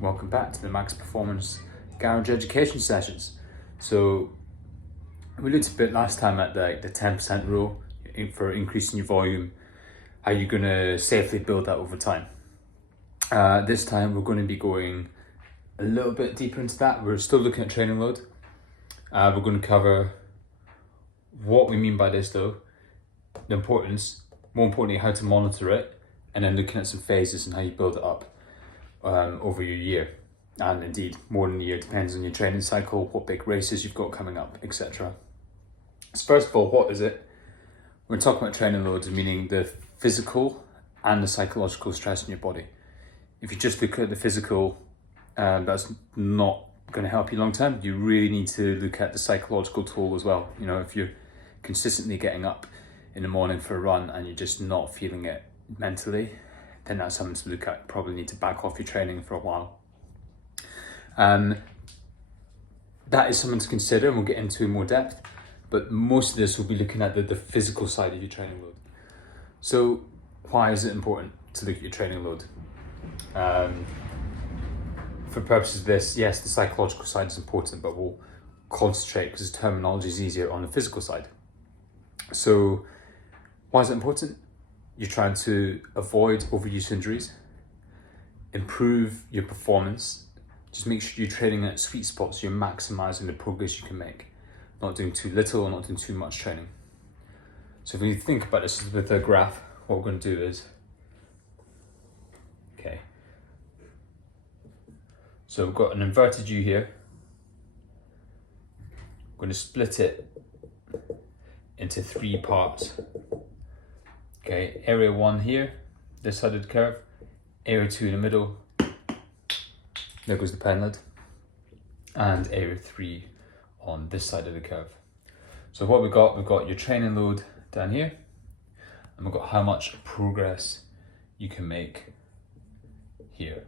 welcome back to the Max Performance Garage Education Sessions. So we looked a bit last time at the 10% rule for increasing your volume, how you're going to safely build that over time. This time we're going to be going a little bit deeper into that. We're still looking at training load. We're going to cover what we mean by this though, the importance, more importantly how to monitor it, and then looking at some phases and how you build it up over your year, and indeed more than a year, depends on your training cycle, what big races you've got coming up, etc. So first of all, what is it? We're talking about training loads, meaning the physical and the psychological stress in your body. If you just look at the physical, that's not going to help you long term. You really need to look at the psychological toll as well. You know, if you're consistently getting up in the morning for a run and you're just not feeling it mentally, then that's something to look at. Probably need to back off your training for a while. That is something to consider, and we'll get into in more depth, but most of this will be looking at the physical side of your training load. So why is it important to look at your training load? For purposes of this, yes, the psychological side is important, but we'll concentrate, because the terminology is easier, on the physical side. So why is it important? You're trying to avoid overuse injuries, improve your performance, just make sure you're training at sweet spots, so you're maximizing the progress you can make, not doing too little or not doing too much training. So if you think about this with a graph, what we're going to do is, okay, so we've got an inverted U here. We're going to split it into 3 parts. Okay, area 1 here, this side of the curve, area 2 in the middle, there goes the pen lid, and area 3 on this side of the curve. So what we've got your training load down here, and we've got how much progress you can make here.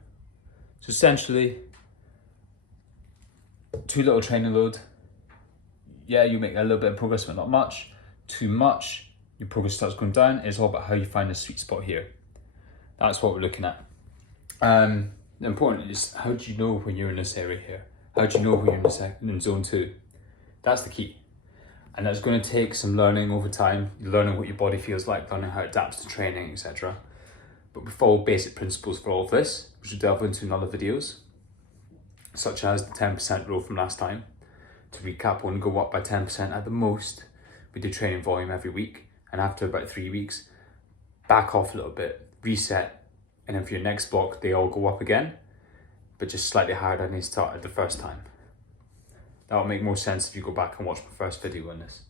So essentially, too little training load, yeah, you make a little bit of progress, but not much. Too much, your progress starts going down. It's all about how you find the sweet spot here. That's what we're looking at. The important is, how do you know when you're in this area here? How do you know when you're in zone 2? That's the key. And that's going to take some learning over time, learning what your body feels like, learning how it adapts to training, etc. But we follow basic principles for all of this, which we'll delve into in other videos, such as the 10% rule from last time. To recap, when we go up by 10% at the most, we do training volume every week, and after about 3 weeks, back off a little bit, reset, and then for your next block, they all go up again, but just slightly higher than they started the first time. That'll make more sense if you go back and watch my first video on this.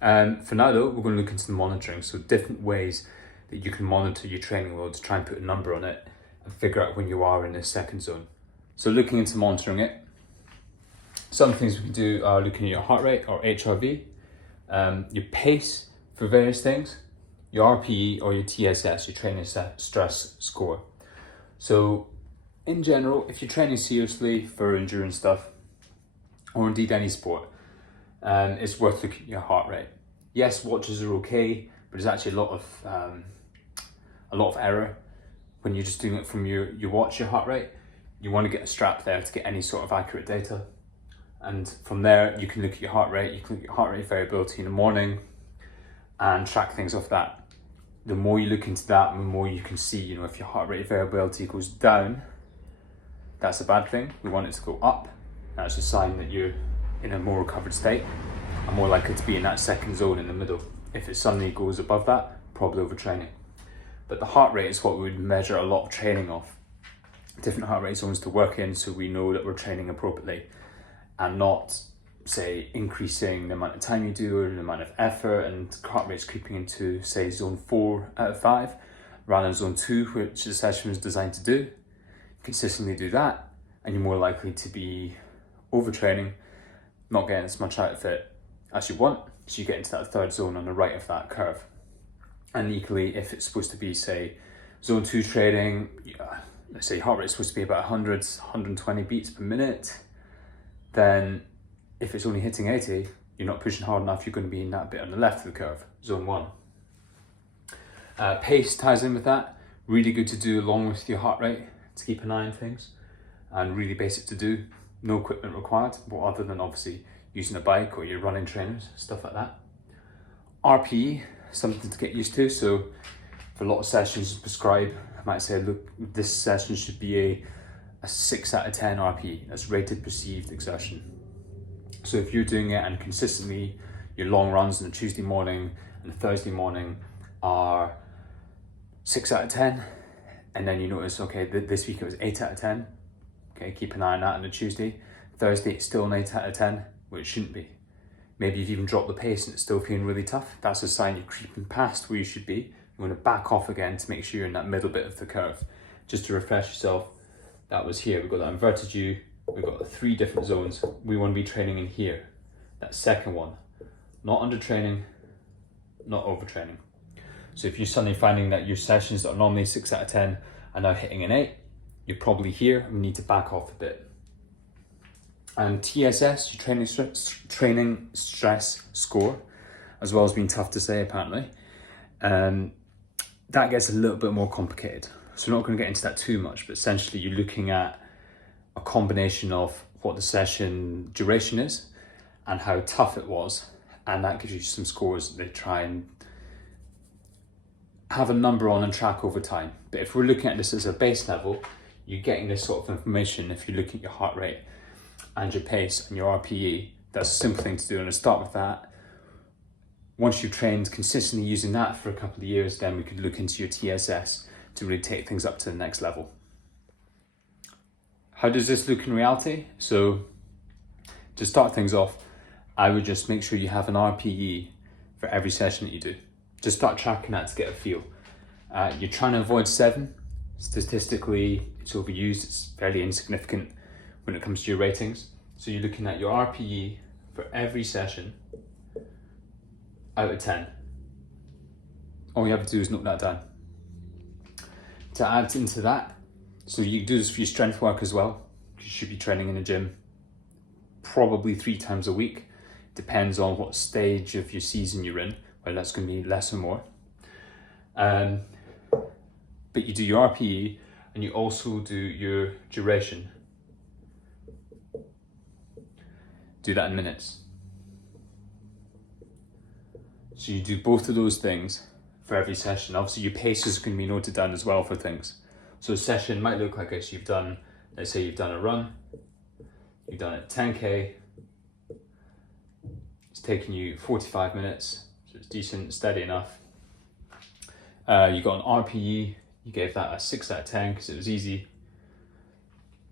For now though, we're going to look into the monitoring, so different ways that you can monitor your training load to try and put a number on it and figure out when you are in this second zone. So looking into monitoring it, some things we can do are looking at your heart rate, or HRV, your pace for various things, your RPE, or your TSS, your training stress score. So in general, if you're training seriously for endurance stuff, or indeed any sport, it's worth looking at your heart rate. Yes, watches are okay, but there's actually a lot of error when you're just doing it from your watch, your heart rate. You want to get a strap there to get any sort of accurate data. And from there, you can look at your heart rate, you can look at your heart rate variability in the morning and track things off that. The more you look into that, the more you can see, you know, if your heart rate variability goes down, that's a bad thing. We want it to go up. That's a sign that you're in a more recovered state and more likely to be in that second zone in the middle. If it suddenly goes above that, probably overtraining. But the heart rate is what we would measure a lot of training off. Different heart rate zones to work in, so we know that we're training appropriately, and not, say, increasing the amount of time you do or the amount of effort, and heart rate's creeping into, say, zone 4 out of 5, rather than zone 2, which the session was designed to do. Consistently do that, and you're more likely to be overtraining, not getting as much out of it as you want, so you get into that third zone on the right of that curve. And equally, if it's supposed to be, say, zone 2 training, let's say heart rate's supposed to be about 100, 120 beats per minute, then if it's only hitting 80, you're not pushing hard enough, you're going to be in that bit on the left of the curve, zone 1. Pace ties in with that, really good to do along with your heart rate to keep an eye on things. and really basic to do. No equipment required, but other than obviously using a bike or your running trainers, stuff like that. RPE, something to get used to. So for a lot of sessions prescribe, I might say, look, this session should be a 6 out of 10 RPE. That's rated perceived exertion. So if you're doing it and consistently your long runs on a Tuesday morning and a Thursday morning are 6 out of 10, and then you notice, okay, this week it was 8 out of 10, okay, keep an eye on that on a Tuesday. Thursday it's still an 8 out of 10, which it shouldn't be. Maybe you've even dropped the pace and it's still feeling really tough. That's a sign you're creeping past where you should be. You want to back off again to make sure you're in that middle bit of the curve. Just to refresh yourself, that was here. We've got that inverted U, we've got the 3 different zones. We want to be training in here, that second one. Not under training, not overtraining. So if you're suddenly finding that your sessions that are normally 6 out of 10 are now hitting an 8, you're probably here and we need to back off a bit. And TSS, your training stress score, as well as being tough to say apparently, that gets a little bit more complicated. So we're not going to get into that too much, but essentially you're looking at a combination of what the session duration is and how tough it was, and that gives you some scores that they try and have a number on and track over time. But if we're looking at this as a base level, you're getting this sort of information if you look at your heart rate and your pace and your RPE. That's a simple thing to do, and to start with that. Once you've trained consistently using that for a couple of years, then we could look into your TSS to really take things up to the next level. How does this look in reality? So to start things off, I would just make sure you have an RPE for every session that you do. Just start tracking that to get a feel. You're trying to avoid 7. Statistically, it's overused, it's fairly insignificant when it comes to your ratings. So you're looking at your RPE for every session out of 10. All you have to do is note that down. To add into that, so you do this for your strength work as well. You should be training in a gym probably 3 times a week. Depends on what stage of your season you're in, whether that's going to be less or more. But you do your RPE and you also do your duration. Do that in minutes. So you do both of those things for every session. Obviously your pace is going to be noted down as well for things. So a session might look like this. You've done, let's say you've done a run, you've done it 10K, it's taken you 45 minutes, so it's decent, steady enough. You got an RPE, you gave that a 6 out of 10 because it was easy.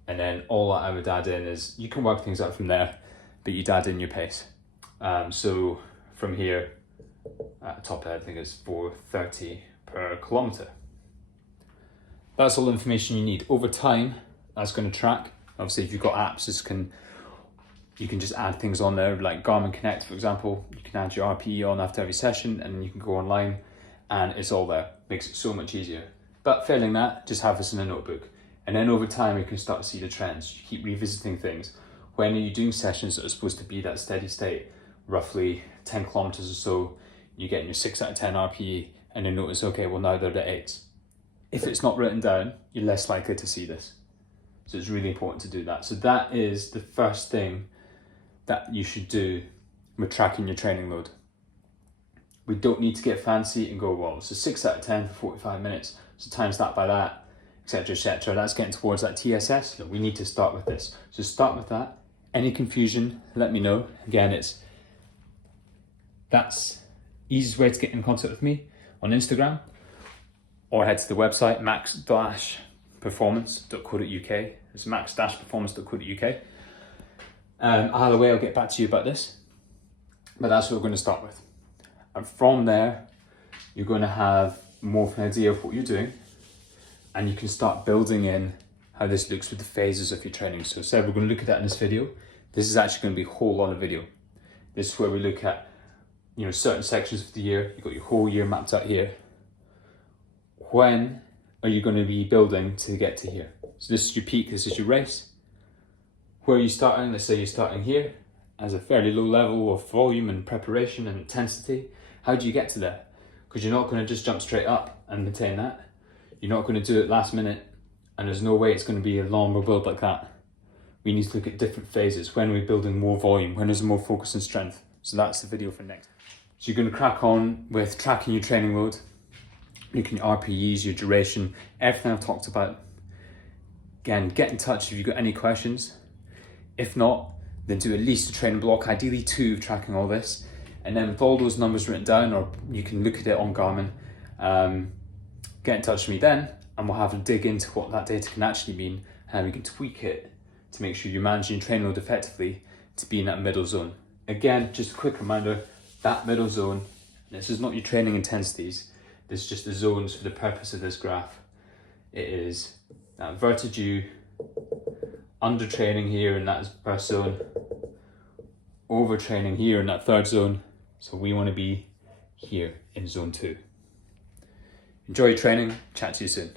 And then all that I would add in is, you can work things out from there, but you'd add in your pace. So from here, top head, I think it's 4:30 per kilometer. That's all the information you need. Over time, that's going to track. Obviously, if you've got apps, you can just add things on there, like Garmin Connect, for example. You can add your RPE on after every session, and you can go online, and it's all there. Makes it so much easier. But failing that, just have this in a notebook. And then over time, you can start to see the trends. You keep revisiting things. When are you doing sessions that are supposed to be that steady state, roughly 10 kilometers or so, you're getting your 6 out of 10 RPE, and then notice, okay, well now they're the 8s. If it's not written down, you're less likely to see this. So it's really important to do that. So that is the first thing that you should do with tracking your training load. We don't need to get fancy and go, well, so 6 out of 10 for 45 minutes, so times that by that, etc., etc. That's getting towards that TSS. No, we need to start with this. So start with that. Any confusion, let me know. Again, that's easiest way to get in contact with me on Instagram, or head to the website max-performance.co.uk. It's max-performance.co.uk. Either way, I'll get back to you about this, but that's what we're going to start with. And from there, you're going to have more of an idea of what you're doing, and you can start building in how this looks with the phases of your training. So we're going to look at that in this video. This is actually going to be a whole lot of video. This is where we look at, certain sections of the year. You've got your whole year mapped out here. When are you going to be building to get to here? So this is your peak, this is your race. Where are you starting? Let's say you're starting here as a fairly low level of volume and preparation and intensity. How do you get to there? Because you're not going to just jump straight up and maintain that. You're not going to do it last minute And there's no way it's going to be a longer build like that. We need to look at different phases, when we're building more volume, when there's more focus and strength. So that's the video for next. So you're going to crack on with tracking your training load, looking at your RPEs, your duration, everything I've talked about. Again, get in touch if you've got any questions. If not, then do at least a training block, ideally 2 of tracking all this. And then with all those numbers written down, or you can look at it on Garmin, get in touch with me then, and we'll have a dig into what that data can actually mean, and we can tweak it to make sure you're managing your training load effectively to be in that middle zone. Again, just a quick reminder, that middle zone, this is not your training intensities, this is just the zones for the purpose of this graph. It is that vertigo, undertraining here in that first zone, overtraining here in that third zone. So we want to be here in zone 2. Enjoy your training, chat to you soon.